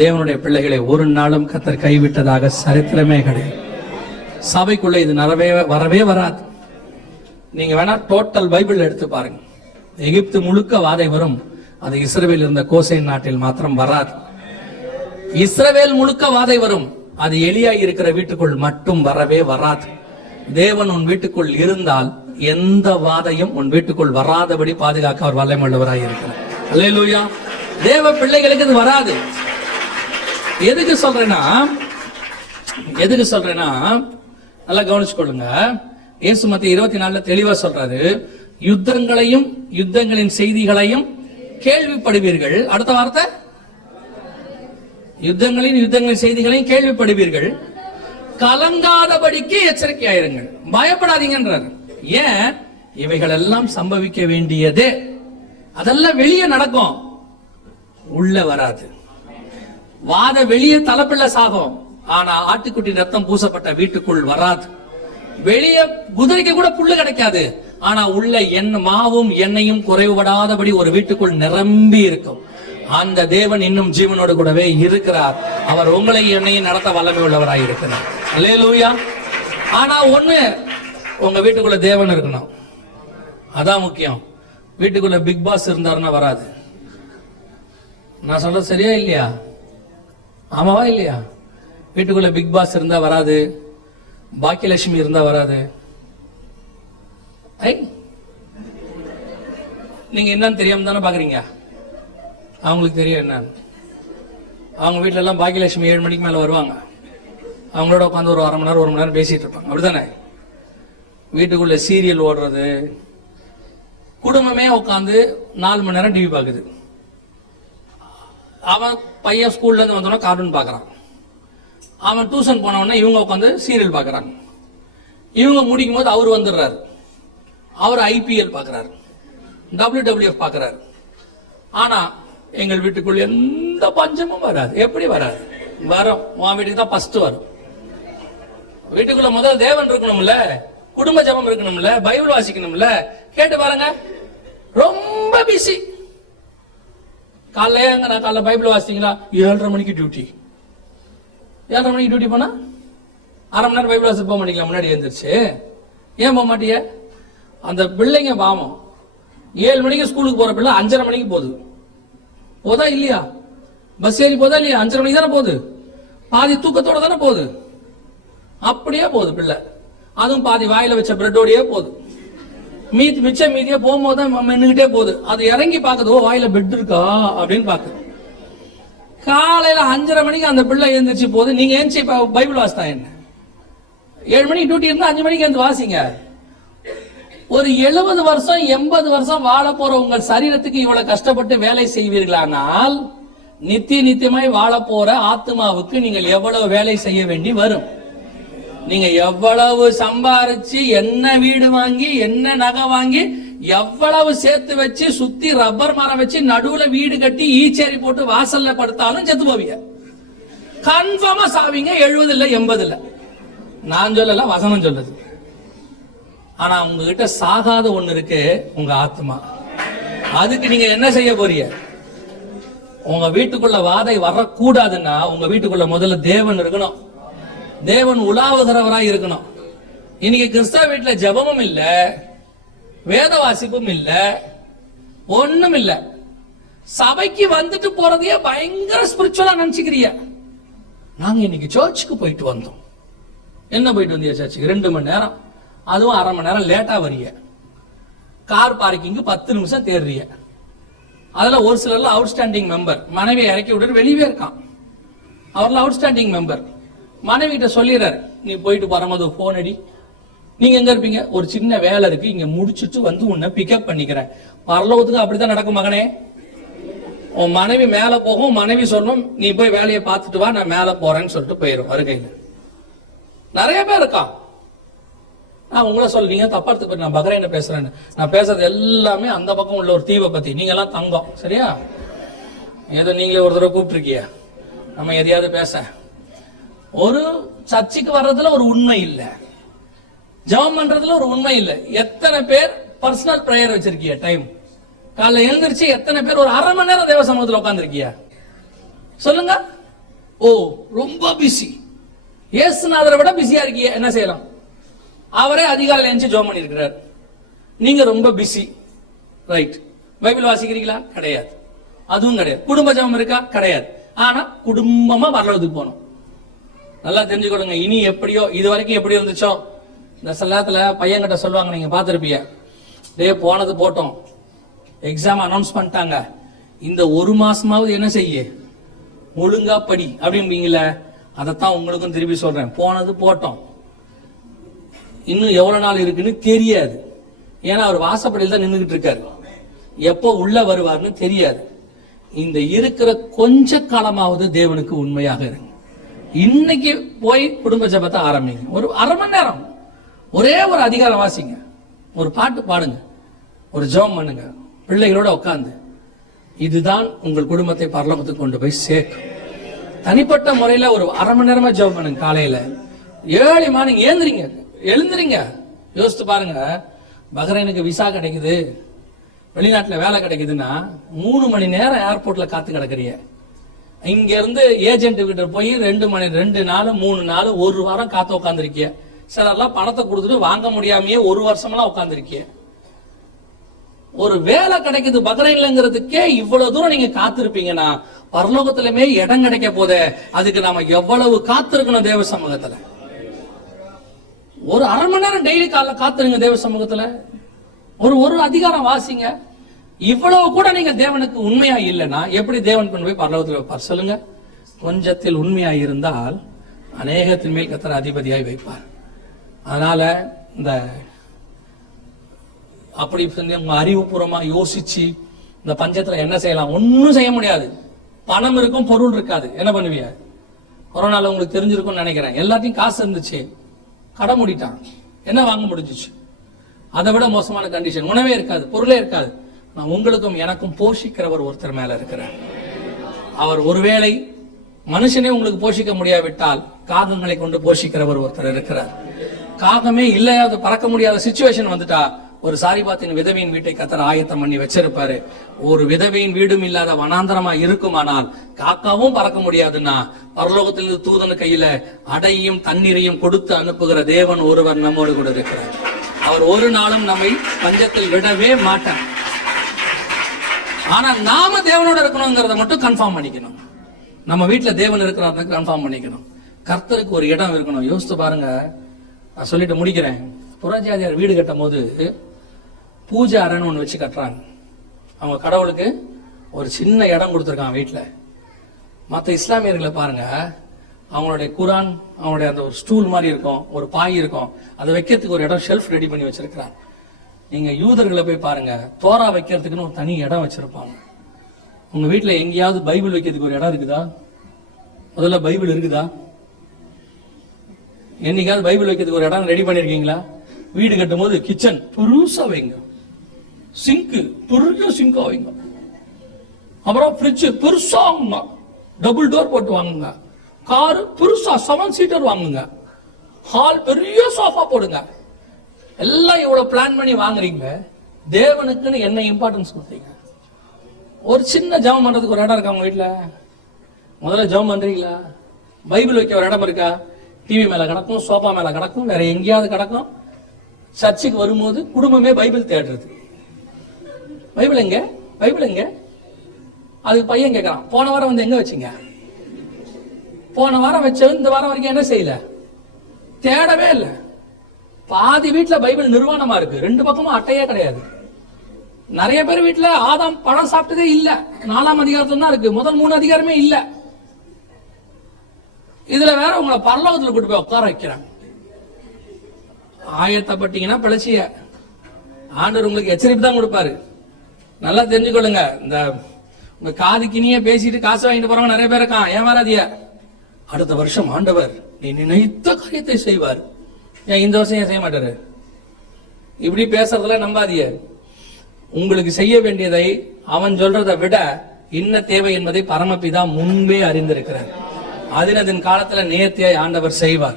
தேவனுடைய பிள்ளைகளை ஒரு நாளும் கர்த்தர் கைவிட்டதாக சரித்திரமே கிடையாது. சபைக்குள்ள இது வரவே வராது. நீங்க வேணா டோட்டல் பைபிள் எடுத்து பாருங்க. எகிப்து முழுக்க வாதை வரும், அது இஸ்ரவேல் இருந்த கோசேன் நாட்டில் மாத்திரம் வராது. இஸ்ரவேல் முழுக்க வாதை வரும், அது எலியா இருக்கிற வீட்டுக்குள் மட்டும் வரவே வராது. தேவன் உன் வீட்டுக்குள் இருந்தால் எந்த வாதையும் உன் வீட்டுக்குள் வராதபடி பாதுகாக்க அவர் வல்லமையுள்ளவராய் இருக்கிறார். அல்லேலூயா. தேவ பிள்ளைகளுக்கு இது வராது. எதுக்கு சொல்றேன்னா நல்லா கவனிச்சுக்கொள்ளுங்க. இயேசு மத்திய 24 தெளிவா சொல்றாரு, யுத்தங்களையும் யுத்தங்களின் செய்திகளையும் கேள்விப்படுவீர்கள். அடுத்த வார்த்தை, யுத்தங்களின் செய்திகளையும் கேள்விப்படுவீர்கள், கலங்காதபடிக்கு எச்சரிக்கையாயிருங்கள், பயப்படாதீங்கன்றார். ஏன்? இவைகள் எல்லாம் சம்பவிக்க வேண்டியதே. அதெல்லாம் வெளியே நடக்கும், உள்ள வராது. வாத வெளியே தலைப்பிள்ள சாகும், ஆனா ஆட்டுக்குட்டி ரத்தம் பூசப்பட்ட வீட்டுக்குள் வராது. வெளியே குதிரைக்கு கூட புல்லு கிடைக்காது, ஆனா உள்ள மாவும் எண்ணெயும் குறைவுபடாதபடி ஒரு வீட்டுக்குள் நிரம்பி இருக்கும். அந்த தேவன் இன்னும் ஜீவனோடு கூடவே இருக்கிறார். அவர் உங்களை என்னையும் நடத்த வல்லமை உள்ளவராய் இருக்கிறார். அல்லேலூயா. ஆனா ஒண்ணு, உங்க வீட்டுக்குள்ள தேவன் இருக்கணும், அதான் முக்கியம். வீட்டுக்குள்ள பிக் பாஸ் இருந்தாருன்னா வராது. நான் சொல்றது சரியா இல்லையா? ஆமாவா இல்லையா? வீட்டுக்குள்ள பிக் பாஸ் இருந்தா வராது, பாக்கியலட்சுமி இருந்தா வராது. நீங்க என்னன்னு தெரியாம தானே பாக்குறீங்க. அவங்களுக்கு தெரியும் என்னன்னு. அவங்க வீட்டுல எல்லாம் பாக்கியலட்சுமி 7 மணிக்கு மேல வருவாங்க. அவங்களோட உட்காந்து ஒரு அரை மணி நேரம் 1 மணி நேரம் பேசிட்டு இருப்பாங்க, அப்படித்தானே? வீட்டுக்குள்ள சீரியல் ஓடுறது, குடும்பமே உட்காந்து 4 மணி நேரம் டிவி பாக்குது. அவன் பையன் ஸ்கூல்ல இருந்து வந்தோன்னா கார்ட்டூன் பாக்குறான். அவன் டியூஷன் போனவொடனே இவங்க உட்காந்து சீரியல் பாக்குறாங்க. இவங்க முடிக்கும் போது அவர் வந்துடுறாரு. அவர் IPL பாக்குறாரு, WWF பாக்குறாரு. ஆனா எங்கள் வீட்டுக்குள்ள எந்த பஞ்சமும் வராது. எப்படி வராது? வரும். உன் வீட்டுக்கு தான் ஃபர்ஸ்ட் வரும். வீட்டுக்குள்ள முதல் தேவன் இருக்கணும்ல, குடும்ப ஜபம் இருக்கணும்ல, பைபிள் வாசிக்கணும்ல. கேட்டு பாருங்க, ரொம்ப பிஸி. காலைல பைபிள் வாசித்தீங்களா? 7:30 மணிக்கு டியூட்டி. 7:30 மணிக்கு டியூட்டி போனா அரை மணி நேரம் பைபிள் வாசி போக மாட்டீங்களா? முன்னாடி எழுந்திருச்சு ஏன் போக மாட்டீங்க? அந்த பிள்ளைங்க பாவம். 7 மணிக்கு ஸ்கூலுக்கு போற பிள்ளை 5:30 மணிக்கு போதா இல்லையா? பஸ் ஏறி போதா இல்லையா? 5:30 மணிக்கு தானே போகுது. பாதி தூக்கத்தோட தானே போகுது. அப்படியே போகுது பிள்ளை. அதுவும் பாதி வாயில வச்ச பிரெட்டோடயே போகுது. மிச்சம் மீதியே போகும்போது தான் மென்னுகிட்டே போகுது. அது இறங்கி பாக்குது, ஓ வாயில பெட் இருக்கா அப்படின்னு பாக்குது. காலையில 5:30 மணிக்கு அந்த பிள்ளை எழுந்திரிச்சு போகுது. நீங்க ஏஞ்சி பைபிள் வாசித்தா என்ன? 7 மணிக்கு டியூட்டி இருந்தா 5 மணிக்கு எழுந்து வாசிங்க. ஒரு 70 வருஷம் 80 வருஷம் வாழ போற உங்கள் சரீரத்துக்கு இவ்வளவு கஷ்டப்பட்டு வேலை செய்வீர்களானால், நித்தியமாய் வாழ போற ஆத்மாவுக்கு நீங்கள் எவ்வளவு வேலை செய்ய வேண்டி வரும்? நீங்க எவ்வளவு சம்பாரிச்சு, என்ன வீடு வாங்கி, என்ன நகை வாங்கி, எவ்வளவு சேர்த்து வச்சு, சுத்தி ரப்பர் மரம் வச்சு, நடுவுல வீடு கட்டி, ஈச்சேரி போட்டு வாசல்ல படுத்தாலும் செத்து போவீங்க. கன்ஃபார்மா சாவீங்க. 70 இல்ல 80 இல்ல. நான் சொல்லல, வசனம் சொல்லுது. ஆனா உங்ககிட்ட சாகாத ஒண்ணு இருக்கு, உங்க ஆத்மா. அதுக்கு நீங்க என்ன செய்ய போறீங்க? உங்க வீட்டுக்குள்ள வாதை வரக்கூடாதுன்னா உங்க வீட்டுக்குள்ள முதல்ல தேவன் இருக்கணும். தேவன் உலாவுகிறவராய் இருக்கணும். இன்னைக்கு கிறிஸ்தவ வீட்டுல ஜபமும் இல்ல, வேத வாசிப்பும் இல்ல, ஒண்ணும் இல்ல. சபைக்கு வந்துட்டு போறதையே பயங்கர ஸ்பிரிச்சுவலா நினைச்சுக்கிறிய. நாங்க இன்னைக்கு சர்ச்சுக்கு போயிட்டு வந்தோம். என்ன போயிட்டு வந்தியா சர்ச்சுக்கு? 2 மணி நேரம், அதுவும் அரை மணி நேரம் லேட்டா வரிய. கார் பார்க்கிங் 10 நிமிஷம் தேடுறிய. அதுல ஒரு சிலர்ல அவுட்ஸ்டாண்டிங் மெம்பர், மனைவியை இறக்கி விட்டு வெளியே இருக்கான். அவர்ல அவுட்ஸ்டாண்டிங் மெம்பர். மனைவி கிட்ட சொல்லிடுறாரு, நீ போயிட்டு வரும்போது போன் அடி. நீங்க எங்க இருப்பீங்க? ஒரு சின்ன வேலை இருக்கு, இங்க முடிச்சுட்டு வந்து உன்னை பிக்கப் பண்ணிக்கிறேன். பரலோகத்துக்கு அப்படித்தான் நடக்கும் மகனே. உன் மனைவி மேல போகும், மனைவி சொல்லணும் நீ போய் வேலையை பார்த்துட்டு வா, நான் மேல போறேன்னு சொல்லிட்டு போயிடும் வருகையில. நிறைய பேர் இருக்கா. நான் உங்களை சொல்றீங்க தப்பா எடுத்து, நான் பக்ரைன பேசுறேன்னு. நான் பேசுறது எல்லாமே அந்த பக்கம் உள்ள ஒரு தீவை பத்தி. நீங்க எல்லாம் தங்கம், சரியா? ஏதோ நீங்களே ஒரு தடவை கூப்பிட்டுருக்கிய நம்ம எதையாவது பேச. ஒரு சர்ச்சுக்கு வர்றதுல ஒரு உண்மை இல்ல, ஜெபம் பண்றதுல ஒரு உண்மை இல்ல. எத்தனை பேர் பர்சனல் பிரேயர் வச்சிருக்கிய? டைம் காலைல எழுந்திருச்சு எத்தனை பேர் ஒரு அரை மணி நேரம் தேவ சமூகத்துல உட்கார்ந்துருக்கிய? சொல்லுங்க. ஓ ரொம்ப பிஸி, இயேசுநாதரை விட பிஸியா இருக்கீங்க, என்ன செய்யலாம்? அவரே அதிகாலையில் எழுந்து ஜெபம் பண்ணியிருக்கிறார், நீங்க ரொம்ப பிஸி, ரைட். பைபிள் வாசிக்கிறீங்களா? கிடையாது. அதுவும் கிடையாது. குடும்ப ஜெபம் இருக்கா? கிடையாது. ஆனா குடும்பமா பரலோகத்துக்கு போகணும். நல்லா தெரிஞ்சுக்கொள்ளுங்க. இனி எப்படியோ, இது வரைக்கும் எப்படி இருந்துச்சோ, இந்த சில நேரத்துல பையன்கிட்ட சொல்லுவாங்க, நீங்க பாத்திருப்பீங்க, டே போனது போட்டோம், எக்ஸாம் அனௌன்ஸ் பண்ணிட்டாங்க, இந்த ஒரு மாசமாவது என்ன செய்ய, ஒழுங்கா படி அப்படிம்பீங்கள. அதைத்தான் உங்களுக்கும் திருப்பி சொல்றேன். போனது போட்டோம், இன்னும் எவ்வளவு நாள் இருக்குன்னு தெரியாது. ஏன்னா அவர் வாசப்படியில் தான் நின்றுகிட்டு இருக்காரு, எப்போ உள்ள வருவார்னு தெரியாது. இந்த இருக்கிற கொஞ்ச காலமாவது தேவனுக்கு உண்மையாக இருங்க. இன்னைக்கு போய் குடும்ப ஜெபத்தை ஆரம்பிங்க. ஒரு அரை மணி நேரம் ஒரே ஒரு அதிகாரம் வாசிங்க, ஒரு பாட்டு பாடுங்க, ஒரு ஜெபம் பண்ணுங்க பிள்ளைகளோட உட்கார்ந்து. இதுதான் உங்கள் குடும்பத்தை பரலோகத்துக்கு கொண்டு போய் சேர்க்கும். தனிப்பட்ட முறையில ஒரு அரை மணி நேரமா ஜெபம் பண்ணுங்க. காலையில 7 மார்னிங் எழுந்துறீங்க. யோசித்து பாருங்க, பஹ்ரைனுக்கு விசா கிடைக்குது, வெளிநாட்டுல வேலை கிடைக்குதுன்னா 3 மணி நேரம் ஏர்போர்ட்ல காத்து கிடக்குறீங்க. இங்க இருந்து ஏஜென்ட் கிட்ட போய் 2 நாள் 3 நாள் 1 வாரம் காத்து உட்காந்துருக்கிய. சிலர்லாம் பணத்தை கொடுத்துட்டு வாங்க முடியாமையே 1 வருஷமெல்லாம் உட்காந்துருக்கிய. ஒரு வேலை கிடைக்குது பஹ்ரைன்லங்கிறதுக்கே இவ்வளவு தூரம் நீங்க காத்திருப்பீங்கன்னா, பரலோகத்திலுமே இடம் கிடைக்க போதே, அதுக்கு நாம எவ்வளவு காத்திருக்கணும் தேவ சமூகத்துல. ஒரு அரை மணி நேரம் டெய்லி காலைல காத்துருங்க தேவ சமூகத்துல. ஒரு அதிகாரம் வாசிங்க. இவ்வளவு கூட நீங்க தேவனுக்கு உண்மையா இல்லைன்னா எப்படி தேவன் கொண்டு போய் பரலோகத்தில் வைப்பார் சொல்லுங்க? கொஞ்சத்தில் உண்மையாய் இருந்தால் அநேகத்தின் மேல் கர்த்தர் அதிபதியாய் வைப்பார். அதனால இந்த அப்படி உங்க அறிவுபூர்வமா யோசிச்சு இந்த பஞ்சத்துல என்ன செய்யலாம்? ஒன்னும் செய்ய முடியாது. பணம் இருக்கும், பொருள் இருக்காது, என்ன பண்ணுவீங்க? கொரோனால உங்களுக்கு தெரிஞ்சிருக்கும்னு நினைக்கிறேன். எல்லாத்தையும் காசு இருந்துச்சு, கடை மூடிட்டான், என்ன வாங்க முடிஞ்சிச்சு? அதை விட மோசமான கண்டிஷன், உணவே இருக்காது, பொருளே இருக்காது. நான் உங்களுக்கும் எனக்கும் போஷிக்கிறவர் ஒருத்தர் மேல இருக்கிறார். அவர் ஒருவேளை மனுஷனே உங்களுக்கு போஷிக்க முடியாவிட்டால் காகங்களை கொண்டு போஷிக்கிறவர் ஒருத்தர் இருக்கிறார். காகமே இல்லையாவது பறக்க முடியாத சிச்சுவேஷன் வந்துட்டா ஒரு சாரிபாத்தின் விதவையின் வீட்டை கர்த்தர் ஆயத்தம் பண்ணி வச்சிருப்பாரு. ஒரு விதவையின் வீடும் இல்லாத வனாந்தரமா இருக்குமானால் காக்காவும் பறக்க முடியாதுன்னா பரலோகத்திலிருந்து தூதன் கையில அடையும் தண்ணீரையும் கொடுத்து அனுப்புகிற தேவன் ஒருவர் நம்மோடு கூட இருக்கிறார். அவர் ஒரு நாளும் நம்மை பஞ்சத்தில் விடவே மாட்டார். ஆனா நாம தேவனோட இருக்கணுங்கிறத மட்டும் கன்ஃபார்ம் பண்ணிக்கணும். நம்ம வீட்டுல தேவன் இருக்கிறார் கன்ஃபார்ம் பண்ணிக்கணும். கர்த்தருக்கு ஒரு இடம் இருக்கணும். யோசித்து பாருங்க. நான் சொல்லிட்டு முடிக்கிறேன். புரஜாதியார் வீடு கட்டும் போது பூஜை அறைன்னு ஒண்ணு வச்சு கட்டுறாங்க. அவங்க கடவுளுக்கு ஒரு சின்ன இடம் கொடுத்துருக்காங்க வீட்டுல. மற்ற இஸ்லாமியர்களை பாருங்க, அவங்களுடைய குரான், அவங்களுடைய அந்த ஒரு ஸ்டூல் மாதிரி இருக்கும், ஒரு பாய் இருக்கும், அதை வைக்கிறதுக்கு ஒரு இடம் ஷெல்ஃப் ரெடி பண்ணி வச்சிருக்கிறாங்க. நீங்க யூதர்களை போய் பாருங்க, தோரா வைக்கிறதுக்குன்னு ஒரு தனி இடம் வச்சிருப்பாங்க. உங்க வீட்டுல எங்கேயாவது பைபிள் வைக்கிறதுக்கு ஒரு இடம் இருக்குதா? முதல்ல பைபிள் இருக்குதா? என்னைக்காவது பைபிள் வைக்கிறதுக்கு ஒரு இடம் ரெடி பண்ணிருக்கீங்களா? வீடு கட்டும் போது கிச்சன் பெருசா வைங்க, சிங்க் பெரிய சிங்கா வைங்க, அப்புறம் ஃப்ரிட்ஜ் பெருசா வாங்குங்க, டபுள் டோர் போட்டு வாங்குங்க, கார் பெருசா 7 சீட்டர் வாங்குங்க, ஹால் பெரிய சோஃபா போடுங்க. எல்லாம் இவ்வளவு பிளான் பண்ணி வாங்குறீங்க. தேவனுக்குன்னு என்ன இம்பார்ட்டன்ஸ் கொடுத்தீங்க? ஒரு சின்ன ஜெபம் பண்றதுக்கு ஒரு இடம் இருக்கா உங்க வீட்டுல? முதல்ல ஜெபம் பண்றீங்களா? பைபிள் வைக்க ஒரு இடம் இருக்கா? டிவி மேல கிடக்கும், சோஃபா மேல கிடக்கும், வேற எங்கேயாவது கிடக்கும். சர்ச்சுக்கு வரும்போது குடும்பமே பைபிள் தேடுறது. பைபிள் எங்க? பைபிள் எங்க? அதுக்கு பையன் கேட்கறான், போன வாரம் வந்து எங்க வச்சீங்க? போன வாரம் வச்ச இந்த வாரம் வரைக்கும் என்ன செய்யல? தேடவே இல்லை. பாதி வீட்டுல பைபிள் நிர்வாணமா இருக்கு, 2 பக்கமும் அட்டையே கிடையாது. நிறைய பேர் வீட்டுல ஆதாம் பழம் சாப்பிட்டதே இல்ல, 4ஆம் அதிகாரத்துல தான் இருக்கு, முதல் 3 அதிகாரமே இல்ல. இதுல வேற உங்களை பரலோகத்துல கூட்டு போய் உட்கார வைக்கிறாங்க. ஆயத்தப்பட்டீங்கன்னா பிழைச்சிய ஆண்டவர் உங்களுக்கு எச்சரிப்பு தான் கொடுப்பாரு. நல்லா தெரிஞ்சுக்கொள்ளுங்க. இந்த உங்க காதுக்கினியே பேசிட்டு காசு வாங்கிட்டு போறவங்க நிறைய பேர் இருக்கான். ஏமாறாதிய. அடுத்த வருஷம் ஆண்டவர் நீ நினைத்த காரியத்தை செய்வார். ஏன் இந்த வருஷம் ஏன் செய்ய மாட்டாரு? இப்படி பேசுறதுல நம்பாதிய. உங்களுக்கு செய்ய வேண்டியதை அவன் சொல்றதை விட என்ன தேவை என்பதை பரமபிதா முன்பே அறிந்திருக்கிறார். அதன் காலத்துல நேர்த்தியாய் ஆண்டவர் செய்வார்.